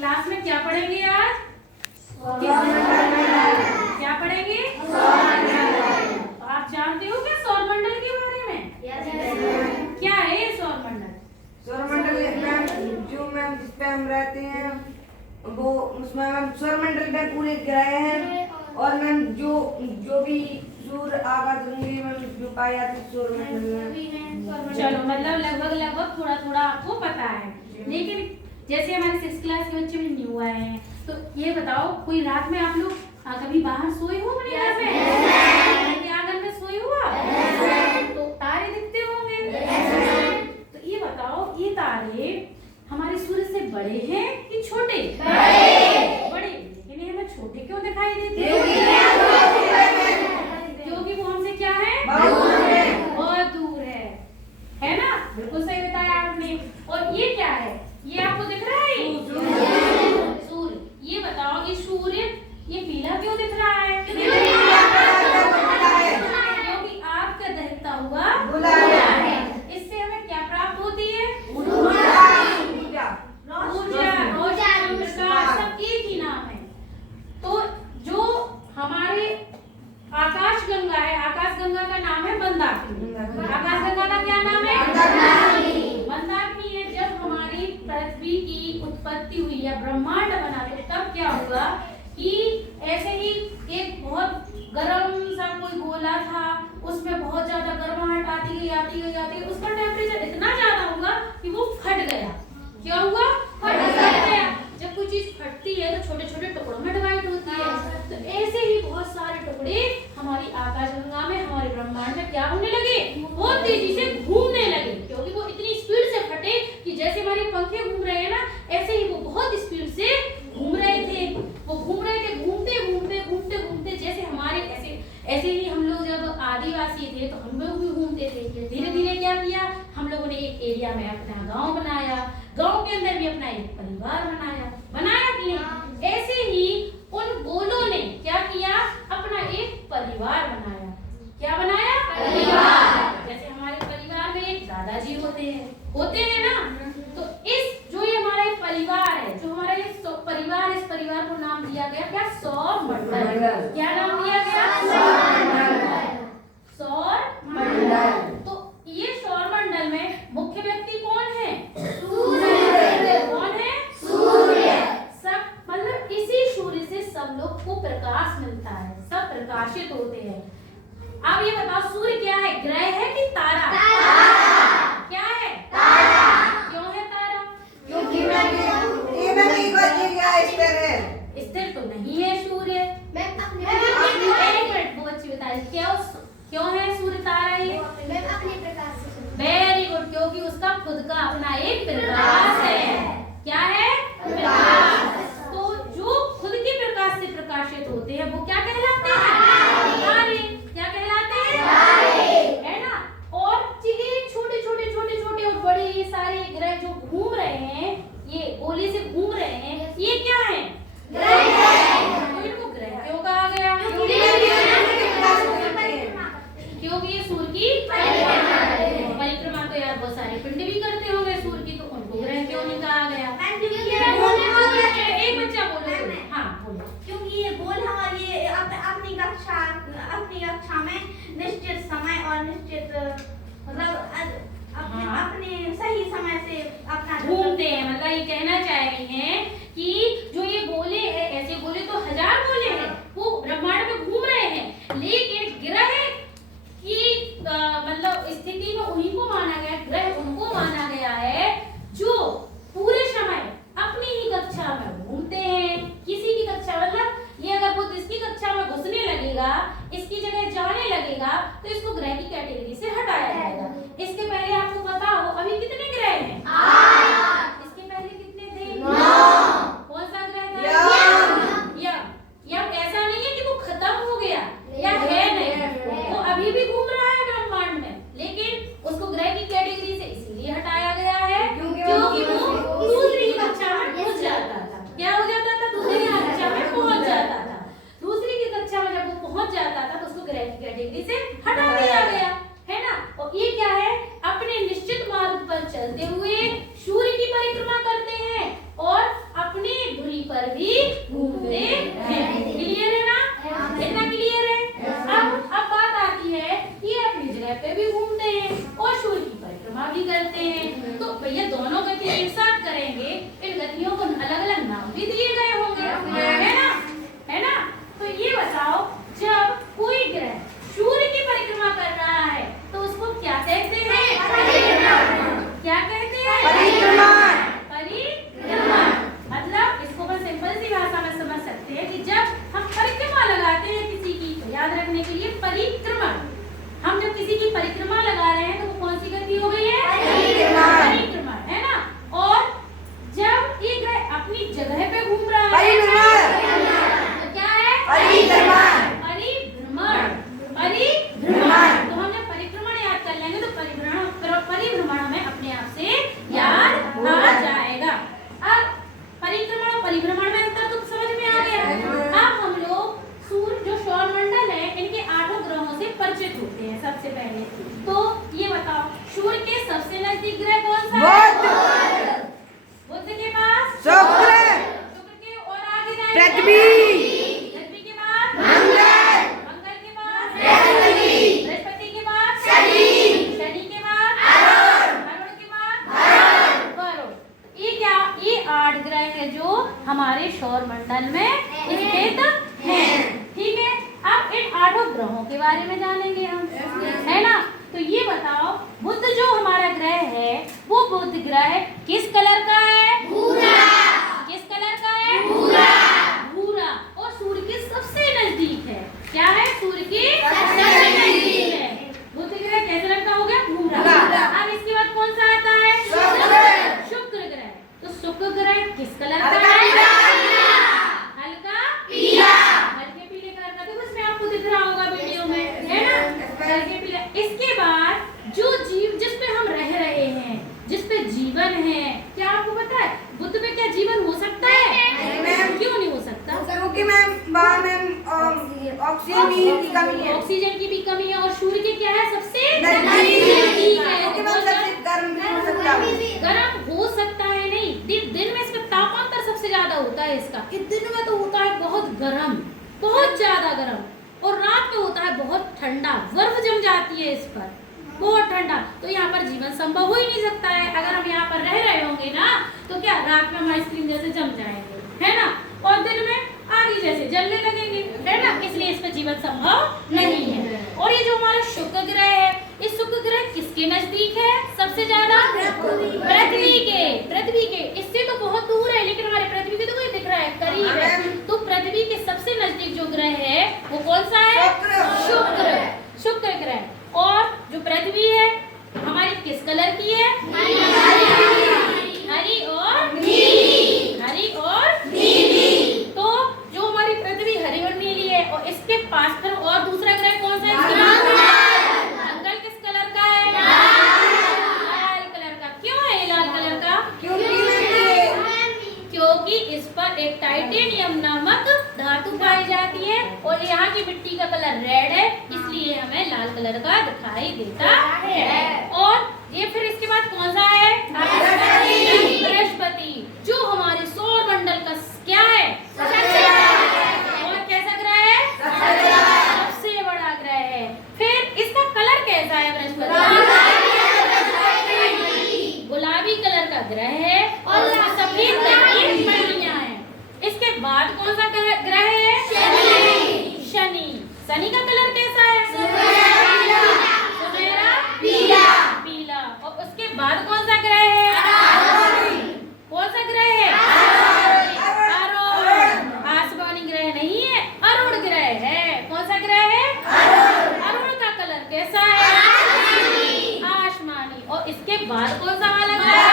Class में क्या पढ़ेंगे आज? क्या पढ़ेंगे? आप जानते हो क्या सौरमंडल के बारे में? क्या है ये सौरमंडल? सौरमंडल मैम जो मैम जिस पे हम रहते हैं वो उसमें मैम सौरमंडल में पूरे ग्रह हैं और मैम जो भी सूर्य आकाश गंगे मैम जो पाए जाते हैं सौरमंडल में। चलो मतलब लगभग थोड़ा थोड़ा आपको पता है, लेकिन जैसे हमारे 6th क्लास के बच्चे भी न्यू आए हैं तो ये बताओ कोई रात में आप लोग कभी बाहर सोए हो अपने घर में? क्या आंगन में सोए हो आप? तो तारे दिखते होंगे। तो ये बताओ ये तारे हमारे सूर्य से बड़े हैं कि छोटे? बड़े। लेकिन ये हमें छोटे क्यों दिखाई देते हैं? क्योंकि वो हमसे क्या है? बहुत दूर है ना? बिल्कुल सही बताया आपने। और ये क्या है? ये आपको दिख रहा है? सूर्य। ये बताओ ये सूर्य ये पीला क्यों दिख रहा है? क्योंकि आपका दहकता हुआ है। इससे हमें क्या प्राप्त होती है? ऊर्जा, प्रकाश, सब एक ही नाम है। तो जो हमारे आकाश गंगा है, आकाश गंगा का नाम है मंदाकिनी। आकाश गंगा का क्या नाम है? मंदाकिनी है। जब हमारी पृथ्वी की उत्पत्ति हुई या ब्रह्मांड बना थे तब क्या हुआ कि ऐसे ही एक बहुत गर्म सा कोई गोला था, उसमें बहुत ज्यादा गर्माहट आती गई, उसका टेम्परेचर इतना ज्यादा हुआ कि वो फट गया। क्या हुआ? फट गया। जब कोई चीज फटती है तो छोटे छोटे टुकड़ों में डिवाइड होती है। तो ऐसे ही बहुत सारे टुकड़े हमारी आकाशगंगा में, हमारे ब्रह्मांड में क्या होने लगे? बहुत तेजी से घूमने लगे। क्योंकि वो इतनी स्पीड से फटे कि जैसे हमारे पंखे घूम रहे हैं ना, ऐसे ही वो बहुत स्पीड से घूम रहे थे। वो घूम रहे थे, घूमते जैसे हमारे ऐसे ही हम लोग जब आदिवासी थे तो हम लोग भी घूमते थे। धीरे धीरे क्या किया, हम लोगों ने एक एरिया में अपना गांव बनाया, गांव के अंदर भी अपना एक परिवार बनाया कि नहीं? ऐसे ही उन गोलों ने क्या किया, अपना एक परिवार बनाया। क्या बनाया? परिवार। जैसे हमारे परिवार में एक दादाजी होते हैं ना, तो इस जो ये हमारा एक परिवार है, जो हमारा ये परिवार, इस परिवार को नाम दिया गया क्या? सौरमंडल। क्या नाम दिया गया? सौरमंडल। तो ये सौरमंडल में मुख्य व्यक्ति कौन है? सूर्य। कौन है? सूर्य। सब मतलब इसी सूर्य से सब लोग को प्रकाश मिलता है, सब प्रकाशित होते हैं। अब ये बताओ सूर्य क्या है? ग्रह है कि तारा? क्या है? क्यों है तारा? क्योंकि स्थिर तो नहीं है सूर्य। एक मिनट वो अच्छी बता रही, क्यों है सूर्य तारा? ये वेरी गुड, क्योंकि उसका खुद का अपना एक प्रकाश है। क्या है? प्रकाश। तो जो खुद के प्रकाश से प्रकाशित होते हैं वो क्या कहलाते हैं? तारे। क्या कहलाते हैं? तारे। है ना? और ये छोटे और बड़े ये सारे ग्रह जो घूम रहे हैं, ये गोले से घूम रहे हैं, ये क्या है? तो इनको ग्रह क्यों कहा गया? क्योंकि ये सूर्य की परिक्रमा तो यार बहुत सारे पिंड भी करते होंगे सूर्य की, तो उनको ग्रह क्यों एक जगह पे घूम रहा है। परिभ्रमण। तो क्या है? परिभ्रमण। परिभ्रमण। परिभ्रमण। तो हमने परिभ्रमण याद कर लेंगे तो परिभ्रमण हमें अपने आप से याद आ जाएगा। अब परिक्रमण और परिभ्रमण में अंतर तो समझ में आ गया। अब हम लोग सूर्य जो सौरमंडल है इनके 8 ग्रहों से परिचित होते हैं। सबसे पहले तो ये बताओ सूर्य के सबसे नजदीक ग्रह कौन सा है? बुध के पास शुक्र। शुक्र के और आगे जाएंगे पृथ्वी। पृथ्वी के पास मंगल। मंगल के पास बृहस्पति। बृहस्पति के पास शनि। शनि के पास अरुण। अरुण के पास वरुण। ये क्या? ये 8 ग्रह है जो हमारे सौरमंडल में स्थित हैं। ठीक है, अब इन 8 ग्रहों के बारे में जानेंगे हम, है ना? तो ये बताओ बुध जो हमारा ग्रह है वो बुध ग्रह किस कलर का है? भूरा। किस कलर का है? भूरा। भूरा। और सूर्य के सबसे नजदीक है। क्या है? सूर्य के सबसे नजदीक है। बुध ग्रह कैसे रंग का हो गया? भूरा। अब इसके बाद कौन सा आता है? शुक्र ग्रह। तो शुक्र ग्रह किस कलर का है? हल्का पीला। हल्के पीले कलर का। तो उसमें आपको दिख रहा होगा वीडियो में, है ना? हल्के पीला। इसके बाद जो जीव जिस पे हम रह रहे हैं, जिस पे जीवन है, क्या आपको पता है बुध पे क्या जीवन हो सकता है? क्यों नहीं हो सकता? क्योंकि मैम वहाँ मैम ऑक्सीजन की कमी है। ऑक्सीजन की भी कमी है और सूर्य के क्या है? सबसे नजदीक है। क्योंकि मैम सबसे गर्म भी हो सकता है। गर्म हो सकता है नहीं, दिन में इसका तापमान सबसे ज्यादा होता है। इसका दिन में तो होता है बहुत गर्म, बहुत ज्यादा गर्म, और रात में होता है बहुत ठंडा, बर्फ जम जाती है इस पर, बहुत ठंडा। तो यहाँ पर जीवन संभव हो ही नहीं सकता है। अगर हम यहाँ पर रह रहे होंगे ना तो क्या रात में हमारी स्किन जैसे जम जाएंगे, है ना? और दिन में आगे जैसे जलने लगेंगे, है ना? इसलिए इस पर जीवन संभव नहीं है। और ये जो हमारा शुक्र ग्रह है, इस शुक्र ग्रह किसके नजदीक है सबसे ज्यादा? पृथ्वी के। पृथ्वी के इससे तो बहुत दूर है, लेकिन हमारे पृथ्वी के तो कोई दिख रहा है, करीब है। तो पृथ्वी के सबसे नजदीक जो ग्रह है वो कौन सा है? शुक्र। शुक्र ग्रह। और जो पृथ्वी है हमारी किस कलर की है? हरी और नीली। हरी और नीली। तो जो हमारी पृथ्वी हरी और नीली है, और इसके पास फिर और दूसरा ग्रह कौन सा है? मंगल। किस कलर का है? लाल कलर का। क्यों है लाल कलर का? क्योंकि इस पर एक टाइटेनियम नामक धातु पाई जाती है और यहाँ की मिट्टी का कलर रेड है, इसलिए हमें लाल कलर का दिखाई देता है। और ये फिर इसके बाद कौन सा है? बृहस्पति, जो हमारे सौर मंडल का क्या है? और कैसा ग्रह है? सबसे बड़ा ग्रह है। फिर इसका कलर कैसा है? बृहस्पति गुलाबी कलर का ग्रह है और सफेद कलर की पट्टियां हैं। इसके बाद कौन सा ग्रह है? शनि। शनि का कलर कैसा है? सुनहरा पीला। और उसके बाद कौन सा ग्रह है? कौन सा ग्रह है? अरुण। आसमानी ग्रह नहीं है, अरुण ग्रह है। कौन सा ग्रह है? अरुण का कलर कैसा है? आसमानी। और इसके बाद कौन सा वाला ग्रह है?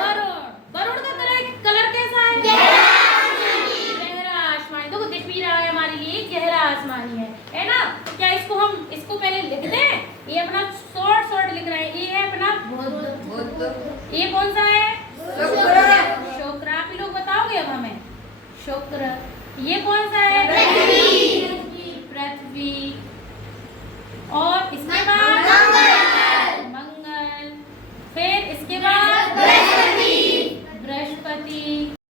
वरुण। वरुण का कलर कैसा है? गहरा आसमानी। देखो दिख भी रहा है हमारे लिए, गहरा आसमानी है ना? तो क्या इसको पहले लिख दें? ये अपना शॉर्ट लिख रहे हैं। ये है अपना बुध। ये कौन सा है? शुक्र। आप ही लोग बताओगे अब हमें। शुक्र। ये कौन सा है?